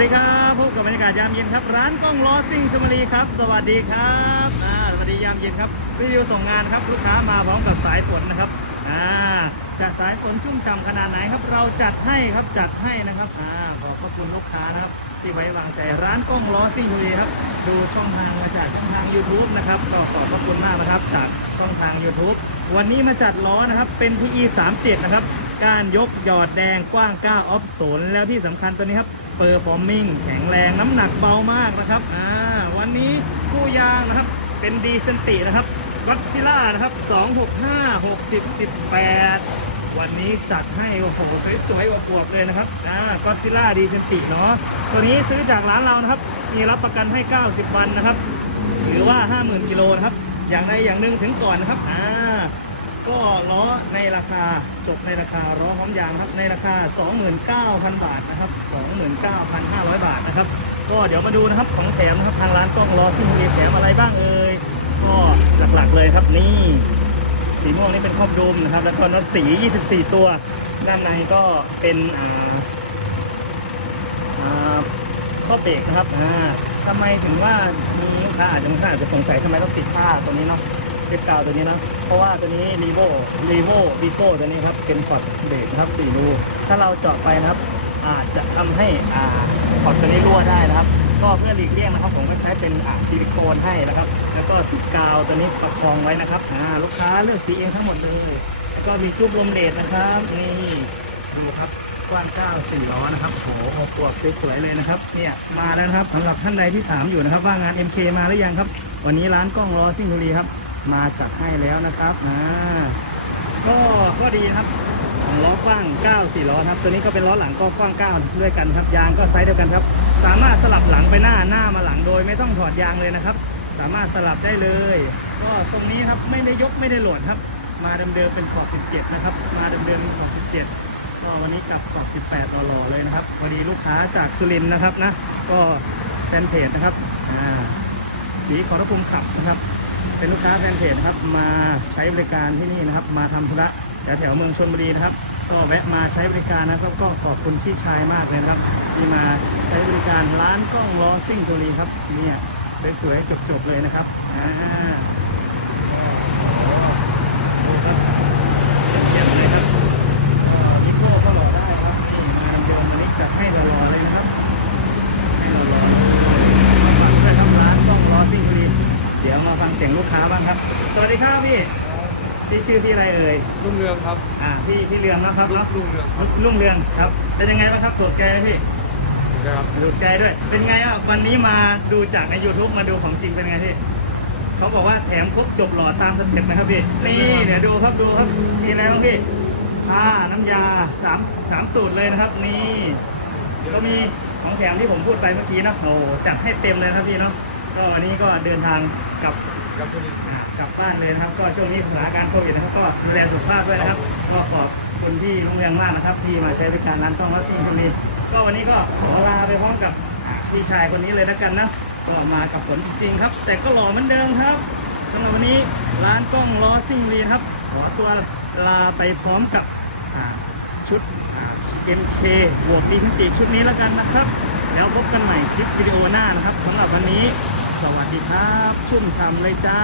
ดีครับพบกับบรรยากาศยามเย็นครับ ร้านกล้องล้อซิ่งชลบุรีครับ สวัสดีครับอ่าสวัสดียามเย็นครับรีวิวส่งงานครับลูกค้ามาพร้อมกับสายฝนนะครับอ่าจะสายฝนชุ่มฉ่ำขนาดไหนครับ เราจัดให้ครับจัดให้นะครับอ่าขอบพระคุณลูกค้านะครับที่ไว้วางใจร้านกล้องล้อซิ่งชลบุรีครับดูช่องทางมาจากช่องทาง YouTube นะครับก็ขอบพระคุณมากนะครับจากช่องทาง YouTube วันนี้มาจัดล้อนะครับเป็น PE 37 นะครับการยกหยอดแดงกว้าง9ออฟโซนแล้วที่สำคัญตัวนี้ครับ เปอร์ฟอร์มิงแข็งแรงน้ำหนักเบามากนะครับอ่าวันนี้คู่ยางนะครับเป็นดีเซนตินะครับก็ซิล่านะครับ 265 60 18 วันนี้จัดให้โอ้โหสวยๆอวบๆเลยนะครับอ่าก็ซิล่าดีเซนติเนาะตัวนี้ซื้อจากร้านเรานะครับ มีรับประกันให้ 90 วันนะครับ หรือว่า 50,000กิโลนะครับ อย่างใดอย่างหนึ่งถึงก่อนนะครับอ่า ก็ล้อในราคาจบในราคาล้อพร้อมยางครับในราคา 29,000 บาทนะครับ 29,500 บาทนะครับ ก็เดี๋ยวมาดูนะครับของแถมนะครับทางร้านกล้องล้อที่งมีแถมอะไรบ้างเอ่ยก็หลักๆเลยครับนี่สีม่วงนี่เป็นครอบดมนะครับ แล้วก็น็อตสี 24 ตัว ด้านในก็เป็นอ่าข้อเบรกนะครับอ่าทำไมถึงว่ามีลูกค้าอาจจะบางท่าอาจจะสงสัยทำไมต้องติดผ้าตรงนี้เนาะ เล็บกาวตัวนี้นะ เพราะว่าตัวนี้รีโวรีโวบีโก้ตัวนี้ครับ เป็นพอร์ตเบรกนะครับ4รูถ้าเราเจาะไปนะครับ อาจจะทำให้อ่าพอร์ตตัวนี้รั่วได้นะครับ ก็เพื่อหลีกเลี่ยงนะครับผมก็ใช้เป็นอ่าซิลิโคนให้นะครับ แล้วก็ติดกาวตัวนี้ประคองไว้นะครับอ่าลูกค้าเลือกสีเองทั้งหมดเลยแล้วก็มีจุบลมเลดนะครับนี่ดูครับกว้าง9 4ล้อนะครับโหปวกสวยๆเลยนะครับ เนี่ยมาแล้วนะครับสำหรับท่านใดที่ถามอยู่นะครับว่างาน MK มาหรือยังครับ วันนี้ร้านกล้องล้อซิ่งธุรีครับ มาจัดให้แล้วนะครับอ่าก็ก็ดีครับล้อกว้าง 9 4ล้อครับ ตัวนี้ก็เป็นล้อหลังก็กว้าง 9 ด้วยกันครับ ยางก็ไซส์เดียวกันครับ สามารถสลับหลังไปหน้าหน้ามาหลังโดยไม่ต้องถอดยางเลยนะครับ สามารถสลับได้เลย ก็ตรงนี้ครับไม่ได้ยกไม่ได้โหลดครับ มาเดิมๆเป็นขอบ17 นะครับ มาเดิมๆเป็นขอบ17 ก็วันนี้กลับขอบ 18หล่อๆเลยนะครับ พอดีลูกค้าจากสุรินทร์นะครับนะ ก็แฟนเพจนะครับ อ่า สีขอรภูมขับนะครับ เป็นลูกค้าแฟนเพจครับมาใช้บริการที่นี่นะครับ มาทำธุระแถวแถวเมืองชนบุรีนะครับ ก็แวะมาใช้บริการนะครับก็ขอบคุณพี่ชายมากเลยนะครับที่มาใช้บริการร้านกล้องล้อซิ่งตัวนี้ครับเนี่ยสวยๆจบๆเลยนะครับอ่าดูครับเยี่ยมเลยครับก็นิโก้ก็หล่อได้ครับนี่มาเดิมวันนี้จัดให้หล่อๆเลยนะครับ ให้หล่อๆมาฝากด้วยครับร้านกล้องล้อซิ่งตัวนี้ เดี๋ยวมาฟังเสียงลูกค้าบ้างครับ สวัสดีครับพี่พี่ชื่อพี่อะไรเอ่ยรุ่งเรืองครับ อ่าพี่พี่เรืองนะครับรุ่งเนาะรุ่งเรืองครับรุ่งเรืองครับ เป็นยังไงบ้างครับถูกใจไหมพี่นะครับถูกใจด้วย เป็นไงอะวันนี้มาดูจากใน YouTube มาดูของจริงเป็นไงพี่เขาบอกว่าแถมครบจบหล่อตามสเต็ปนะครับพี่ นี่เดี๋ยวดูครับดูครับ มีอะไรบ้างพี่อ่าน้ำยาสามสามสูตรเลยนะครับ นี่ก็มีของแถมที่ผมพูดไปเมื่อกี้นะโอ้โหจัดให้เต็มเลยนะครับพี่เนาะ ก็วันนี้ก็เดินทางกลับครับกท่านอ่ากลับบ้านเลยนะครับ ก็ช่วงนี้สถานการณ์โควิดนะครับ ก็ดูแลสุขภาพด้วยนะครับ ก็ขอบคุณที่โรงเรียนมากนะครับ ที่มาใช้บริการร้านต้องวัดซิ่งตรงนี้ ก็วันนี้ก็ขอลาไปพร้อมกับพี่ชายคนนี้เลยแล้วกันนะ ก็มากับผลจริงๆครับ แต่ก็หล่อเหมือนเดิมครับสำหรับวันนี้ร้านกล้องล้อซิ่งรีครับ ขอตัวลาไปพร้อมกับชุดเอ็มเคบวกดีทั้งปีชุดนี้แล้วกันนะครับ แล้วพบกันใหม่คลิปวิดีโอหน้านะครับสำหรับวันนี้ สวัสดีครับ ชุ่มฉ่ำเลยจ้า